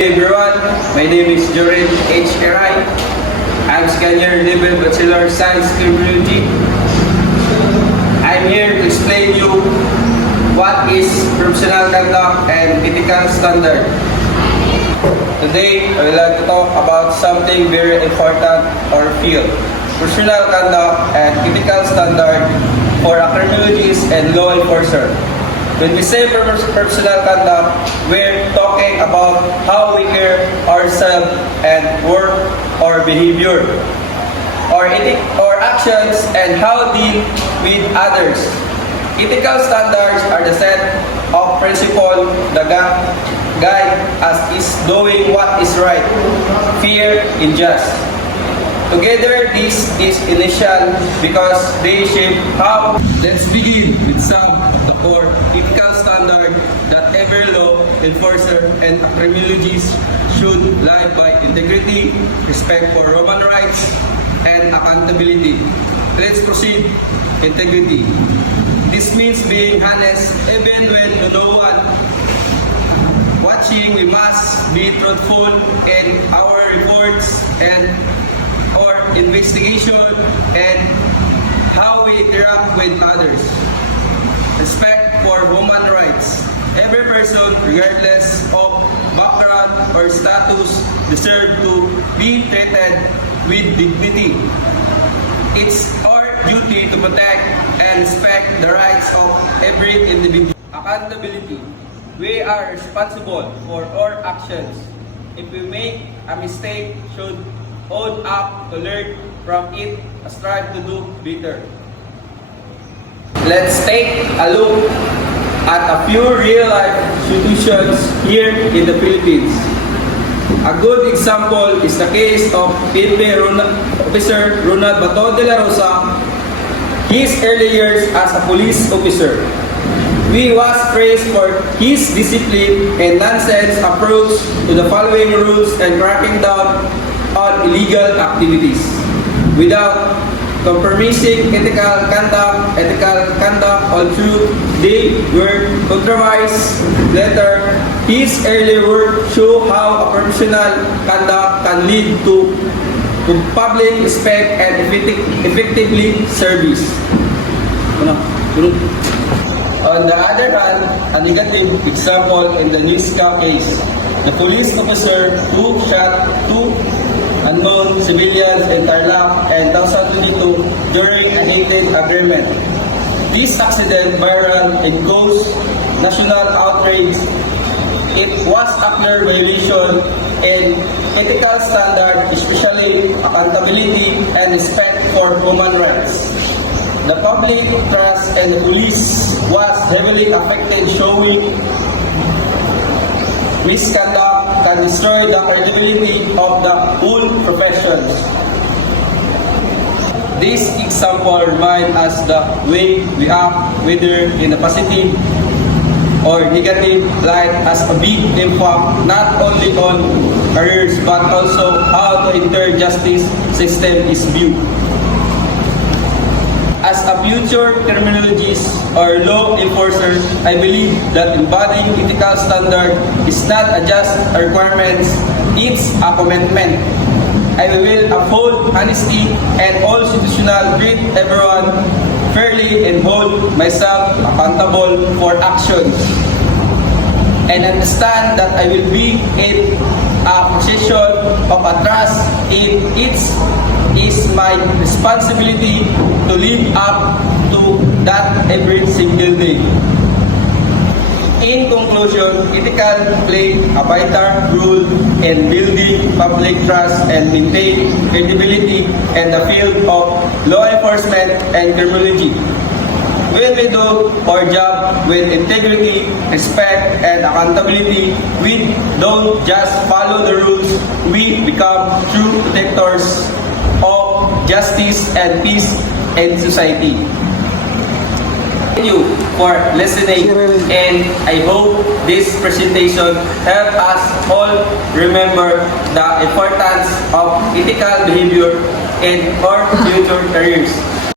Hey everyone, my name is Jorin H. Eray. I'm second year level Bachelor of Science Criminology. I'm here to explain you what is professional conduct and ethical standard. Today, I would like to talk about something very important or field. Professional conduct and ethical standard for a criminologist and law enforcer. When we say professional conduct, we're talking about how we care ourselves and work or behavior, or actions and how deal with others. Ethical standards are the set of principles that guide us is doing what is right, fair, and just. Together, this is initial because they shape how. Let's begin with some of the core ethical standards that every law enforcer and criminologist should live by: integrity, respect for human rights, and accountability. Let's proceed. Integrity. This means being honest even when no one watching. We must be truthful in our reports and or investigation and how we interact with others. Respect for human rights. Every person, regardless of background or status, deserves to be treated with dignity. It's our duty to protect and respect the rights of every individual. Accountability. We are responsible for our actions. If we make a mistake, should own up to learn from it and strive to do better. Let's take a look at a few real-life situations here in the Philippines. A good example is the case of Officer Ronald Bato de la Rosa, his early years as a police officer. He was praised for his discipline and nonsense approach to the following rules and cracking down on illegal activities. Without compromising ethical conduct, although they were compromised later, his early work show how a professional conduct can lead to public respect and effectively service. On the other hand, a negative example in the Niska case, the police officer who shot two unknown civilians in Tarlac and 2022 during a heated agreement. This accident viral and caused national outrage. It was a clear violation in ethical standard, especially accountability and respect for human rights. The public trust in the police was heavily affected, showing misconduct can destroy the credibility of the whole profession. This example reminds us the way we act, whether in a positive or negative light, has a big impact not only on careers but also how the entire justice system is viewed. As a future criminologist or law enforcer, I believe that embodying ethical standard is not just a requirement, it's a commitment. I will uphold honesty and all institutional, treat everyone fairly and hold myself accountable for actions. And understand that I will be in a position of a trust. It is my responsibility to live up to that every single day. In conclusion, ethical play a vital role in building public trust and maintain credibility in the field of law enforcement and criminology. When we do our job with integrity, respect, and accountability, we don't just follow the rules, we become true protectors of justice and peace in society. Thank you for listening, and I hope this presentation helped us all remember the importance of ethical behavior in our future careers.